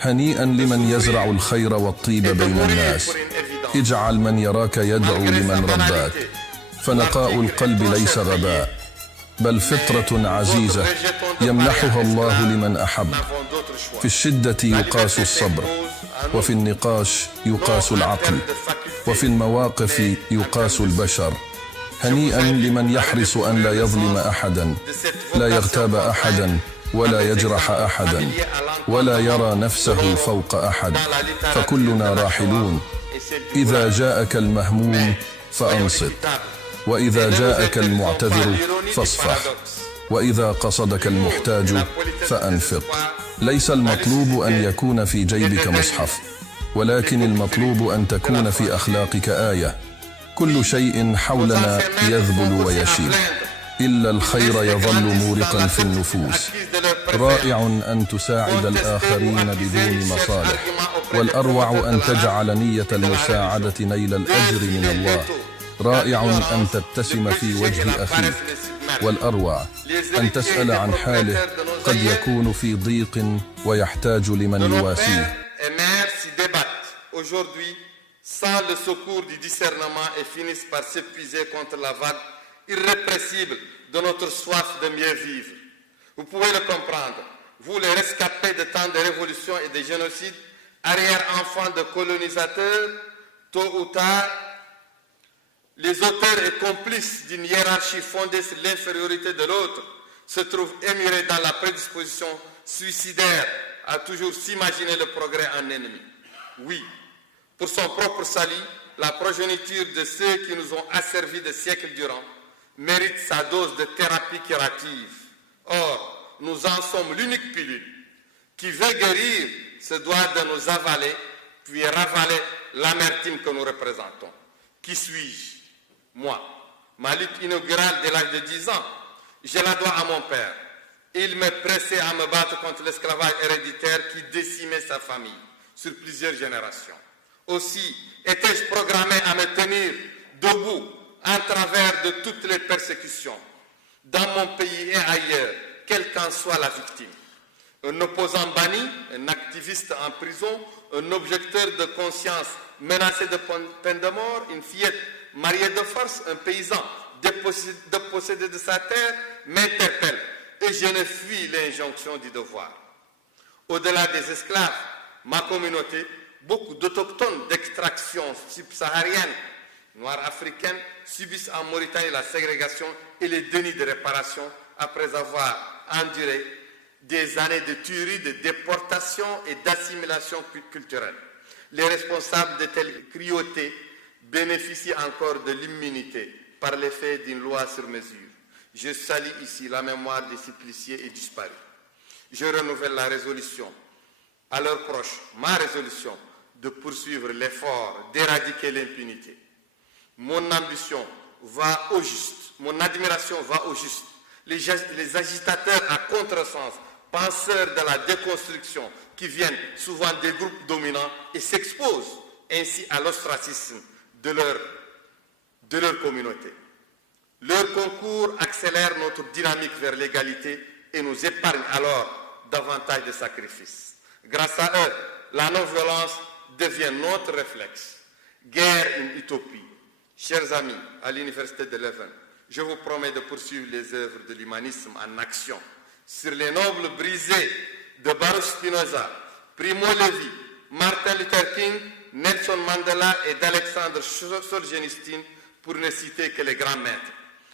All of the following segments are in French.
هنيئا لمن يزرع الخير والطيب بين الناس. اجعل من يراك يدعو لمن رباك، فنقاء القلب ليس غباء، بل فطرة عزيزة يمنحها الله لمن أحب. في الشدة يقاس الصبر، وفي النقاش يقاس العقل، وفي المواقف يقاس البشر. هنيئا لمن يحرص أن لا يظلم أحدا، لا يغتاب أحدا، ولا يجرح أحدا، ولا يرى نفسه فوق أحد، فكلنا راحلون. إذا جاءك المهموم فأنصت، وإذا جاءك المعتذر فاصفح، وإذا قصدك المحتاج فأنفق. ليس المطلوب أن يكون في جيبك مصحف، ولكن المطلوب أن تكون في أخلاقك آية. كل شيء حولنا يذبل ويشيب، إلا الخير يظل مورقا في النفوس. رائع أن تساعد الآخرين بدون مصالح، والأروع أن تجعل نية المساعدة نيل الأجر من الله. رائع أن تبتسم في وجه أخيك، والأروع أن تسأل عن حاله، قد يكون في ضيق ويحتاج لمن يواسيه. Sans le secours du discernement et finissent par s'épuiser contre la vague irrépressible de notre soif de mieux vivre. Vous pouvez le comprendre, vous les rescapés de tant de révolutions et de génocides, arrière-enfants de colonisateurs, tôt ou tard, les auteurs et complices d'une hiérarchie fondée sur l'infériorité de l'autre se trouvent émurés dans la prédisposition suicidaire à toujours s'imaginer le progrès en ennemi. Oui, pour son propre salut, la progéniture de ceux qui nous ont asservis de siècles durant mérite sa dose de thérapie curative. Or, nous en sommes l'unique pilule. Qui veut guérir se doit de nous avaler, puis ravaler l'amertume que nous représentons. Qui suis-je? Moi. Ma lutte inaugurale dès l'âge de 10 ans, je la dois à mon père. Il me pressait à me battre contre l'esclavage héréditaire qui décimait sa famille sur plusieurs générations. Aussi étais-je programmé à me tenir debout en travers de toutes les persécutions, dans mon pays et ailleurs, quelle qu'en soit la victime. Un opposant banni, un activiste en prison, un objecteur de conscience menacé de peine de mort, une fillette mariée de force, un paysan dépossédé de sa terre m'interpelle et je ne fuis l'injonction du devoir. Au-delà des esclaves, ma communauté, beaucoup d'autochtones d'extraction subsaharienne, noirs africaines, subissent en Mauritanie la ségrégation et les dénis de réparation après avoir enduré des années de tuerie, de déportation et d'assimilation culturelle. Les responsables de telles cruautés bénéficient encore de l'immunité par l'effet d'une loi sur mesure. Je salue ici la mémoire des suppliciés et disparus. Je renouvelle la résolution à leurs proches, ma résolution, de poursuivre l'effort d'éradiquer l'impunité. Mon ambition va au juste, mon admiration va au juste. Les agitateurs à contresens, penseurs de la déconstruction, qui viennent souvent des groupes dominants et s'exposent ainsi à l'ostracisme de leur communauté. Leur concours accélère notre dynamique vers l'égalité et nous épargne alors davantage de sacrifices. Grâce à eux, la non-violence devient notre réflexe. Guerre, une utopie. Chers amis, à l'Université de Leuven, je vous promets de poursuivre les œuvres de l'humanisme en action sur les nobles brisés de Baruch Spinoza, Primo Levi, Martin Luther King, Nelson Mandela et d'Alexandre Solzhenitsyn, pour ne citer que les grands maîtres.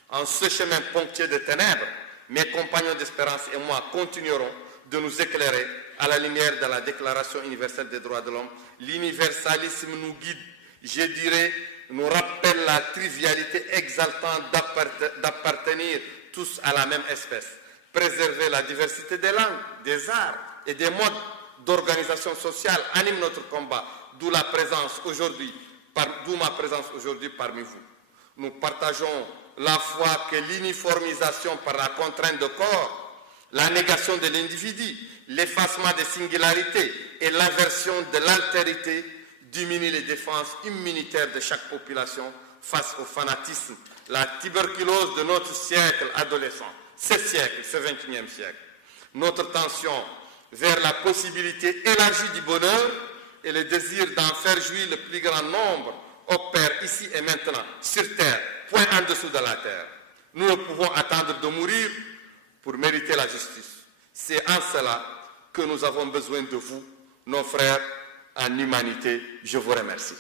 En ce chemin ponctué de ténèbres, mes compagnons d'espérance et moi continuerons de nous éclairer à la lumière de la Déclaration universelle des droits de l'homme. L'universalisme nous guide, je dirais, nous rappelle la trivialité exaltante d'appartenir tous à la même espèce. Préserver la diversité des langues, des arts et des modes d'organisation sociale anime notre combat, d'où ma présence aujourd'hui parmi vous. Nous partageons la foi que l'uniformisation par la contrainte de corps, la négation de l'individu, l'effacement des singularités et l'inversion de l'altérité diminue les défenses immunitaires de chaque population face au fanatisme, la tuberculose de notre siècle adolescent, ce siècle, ce 21e siècle. Notre tension vers la possibilité élargie du bonheur et le désir d'en faire jouir le plus grand nombre opère ici et maintenant, sur terre, point en dessous de la terre. Nous ne pouvons attendre de mourir pour mériter la justice. C'est en cela que nous avons besoin de vous, nos frères en humanité. Je vous remercie.